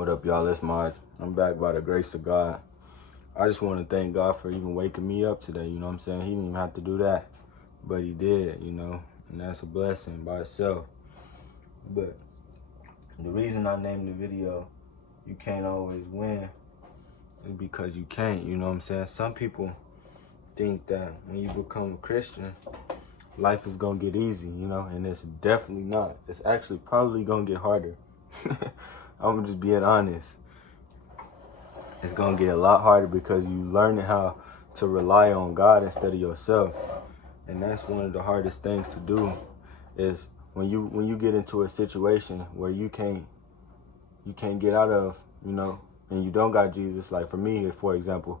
What up, y'all? It's Maj. I'm back by the grace of God. I just want to thank God for even waking me up today. You know what I'm saying? He didn't even have to do that, but he did, you know, and that's a blessing by itself. But the reason I named the video, You Can't Always Win, is because you can't, you know what I'm saying? Some people think that when you become a Christian, life is going to get easy, you know, and it's definitely not. It's actually probably going to get harder. I'm just being honest. It's going to get a lot harder because you learning how to rely on God instead of yourself. And that's one of the hardest things to do, is when you get into a situation where you can't get out of, you know, and you don't got Jesus. Like for me, for example,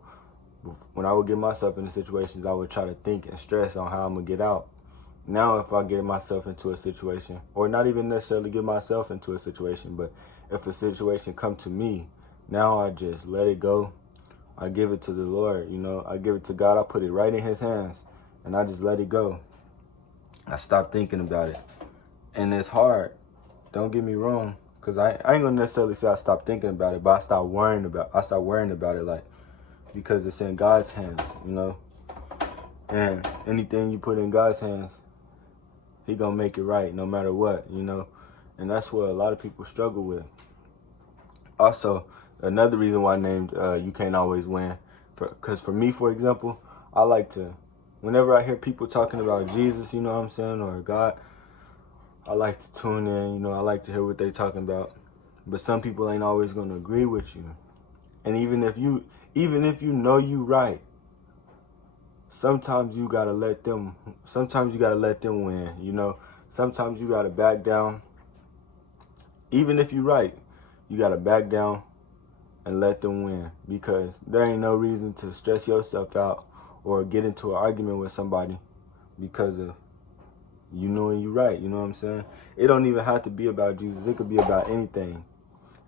when I would get myself into situations, I would try to think and stress on how I'm going to get out. Now, if I get myself into a situation, or not even necessarily get myself into a situation, but if a situation come to me, now I just let it go. I give it to the Lord, you know. I give it to God. I put it right in his hands, and I just let it go. I stop thinking about it. And it's hard. Don't get me wrong, because I ain't going to necessarily say I stopped thinking about it, but I stopped worrying about it, like, because it's in God's hands, you know. And anything you put in God's hands, he gonna make it right no matter what, you know. And that's what a lot of people struggle with. Also, another reason why I named You Can't Always Win, because for me, for example, I like to, whenever I hear people talking about Jesus, you know what I'm saying, or God, I like to tune in, you know. I like to hear what they talking about. But some people ain't always gonna agree with you. And even if you know you right, sometimes you gotta let them win, you know. Sometimes you gotta back down. Even if you're right, you gotta back down and let them win, because there ain't no reason to stress yourself out or get into an argument with somebody because of you knowing you right, you know what I'm saying? It don't even have to be about Jesus. It could be about anything.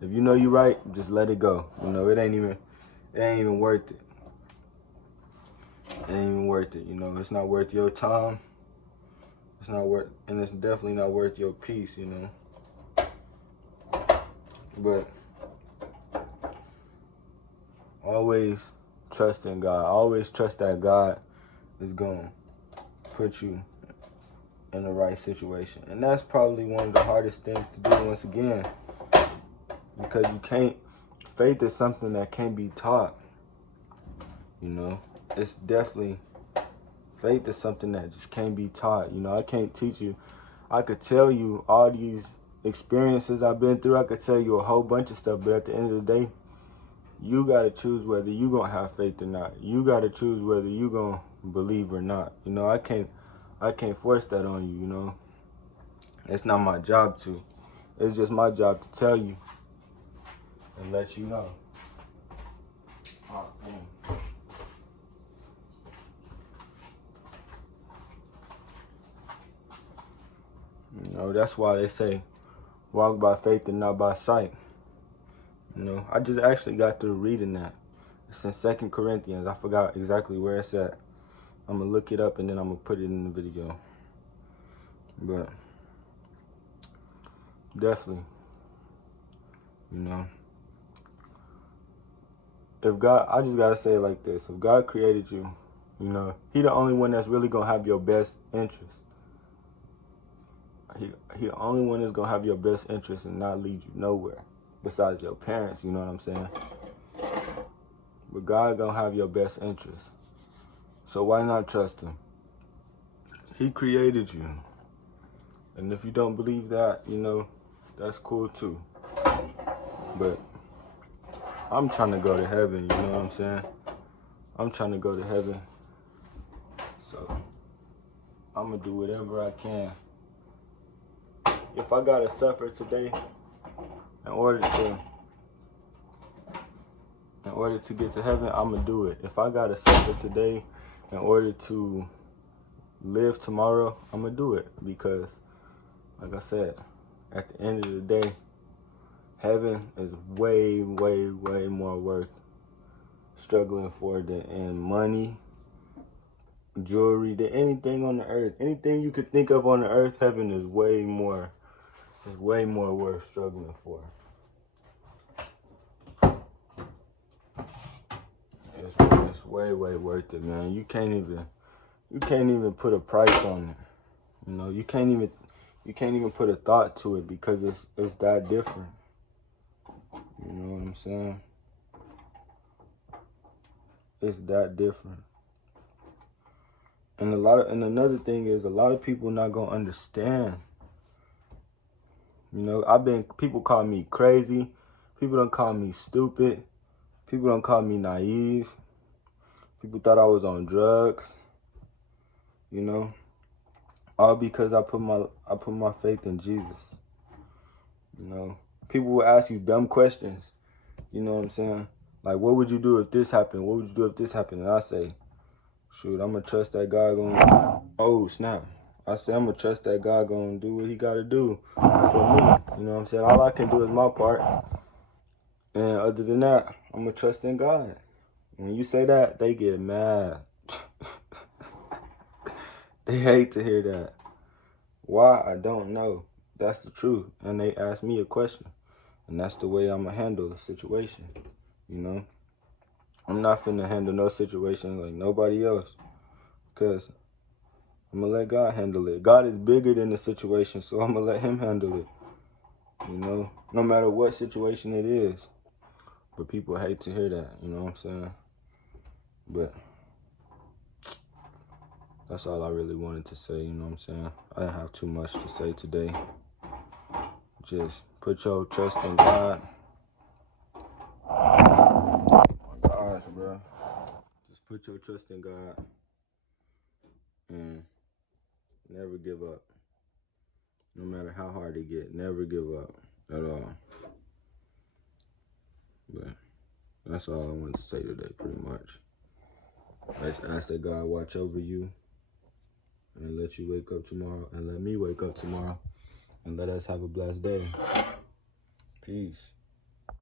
If you know you right, just let it go. You know, it ain't even worth it. It ain't even worth it, you know. It's not worth your time. It's not worth, and it's definitely not worth your peace, you know. But always trust in God. Always trust that God is going to put you in the right situation. And that's probably one of the hardest things to do, once again, because you can't, faith is something that can't be taught, you know. It's definitely, faith is something that just can't be taught, you know. I can't teach you. I could tell you all these experiences I've been through. I could tell you a whole bunch of stuff, but at the end of the day, you got to choose whether you going to have faith or not. You got to choose whether you going to believe or not. You know, I can't force that on you, you know. It's not my job to. It's just my job to tell you and let you know. Oh, damn. You know, that's why they say walk by faith and not by sight. You know, I just actually got through reading that. It's in 2 Corinthians. I forgot exactly where it's at. I'm going to look it up and then I'm going to put it in the video. But definitely, you know, if God, I just got to say it like this. If God created you, you know, he the only one that's really going to have your best interest. He the only one that's going to have your best interest and not lead you nowhere besides your parents, you know what I'm saying? But God going to have your best interest. So why not trust him? He created you. And if you don't believe that, you know, that's cool too. But I'm trying to go to heaven, you know what I'm saying? I'm trying to go to heaven. So I'm going to do whatever I can. If I got to suffer today in order to get to heaven, I'm going to do it. If I got to suffer today in order to live tomorrow, I'm going to do it. Because, like I said, at the end of the day, heaven is way, way, way more worth struggling for than money, jewelry, than anything on the earth. Anything you could think of on the earth, heaven is way more worth struggling for. It's way worth it, man. You can't even put a price on it. You know, you can't even put a thought to it because it's that different. You know what I'm saying? It's that different. And another thing is a lot of people not gonna understand. You know, people call me crazy. People don't call me stupid. People don't call me naive. People thought I was on drugs. You know, all because I put my faith in Jesus. You know, people will ask you dumb questions. You know what I'm saying? Like, what would you do if this happened? What would you do if this happened? And I say, shoot, I'm gonna trust that God gonna. Oh snap! I say I'm gonna trust that God gonna do what He gotta do for me. You know what I'm saying? All I can do is my part, and other than that, I'm gonna trust in God. When you say that, they get mad. They hate to hear that. Why? I don't know. That's the truth. And they ask me a question. And that's the way I'm going to handle the situation. You know? I'm not finna handle no situation like nobody else. Because I'm going to let God handle it. God is bigger than the situation, so I'm going to let Him handle it. You know? No matter what situation it is. But people hate to hear that. You know what I'm saying? But that's all I really wanted to say, you know what I'm saying? I didn't have too much to say today. Just put your trust in God. Oh my gosh, bro. Just put your trust in God. And never give up. No matter how hard it get, never give up at all. But that's all I wanted to say today, pretty much. Let's ask that God watch over you. And let you wake up tomorrow. And let me wake up tomorrow. And let us have a blessed day. Peace.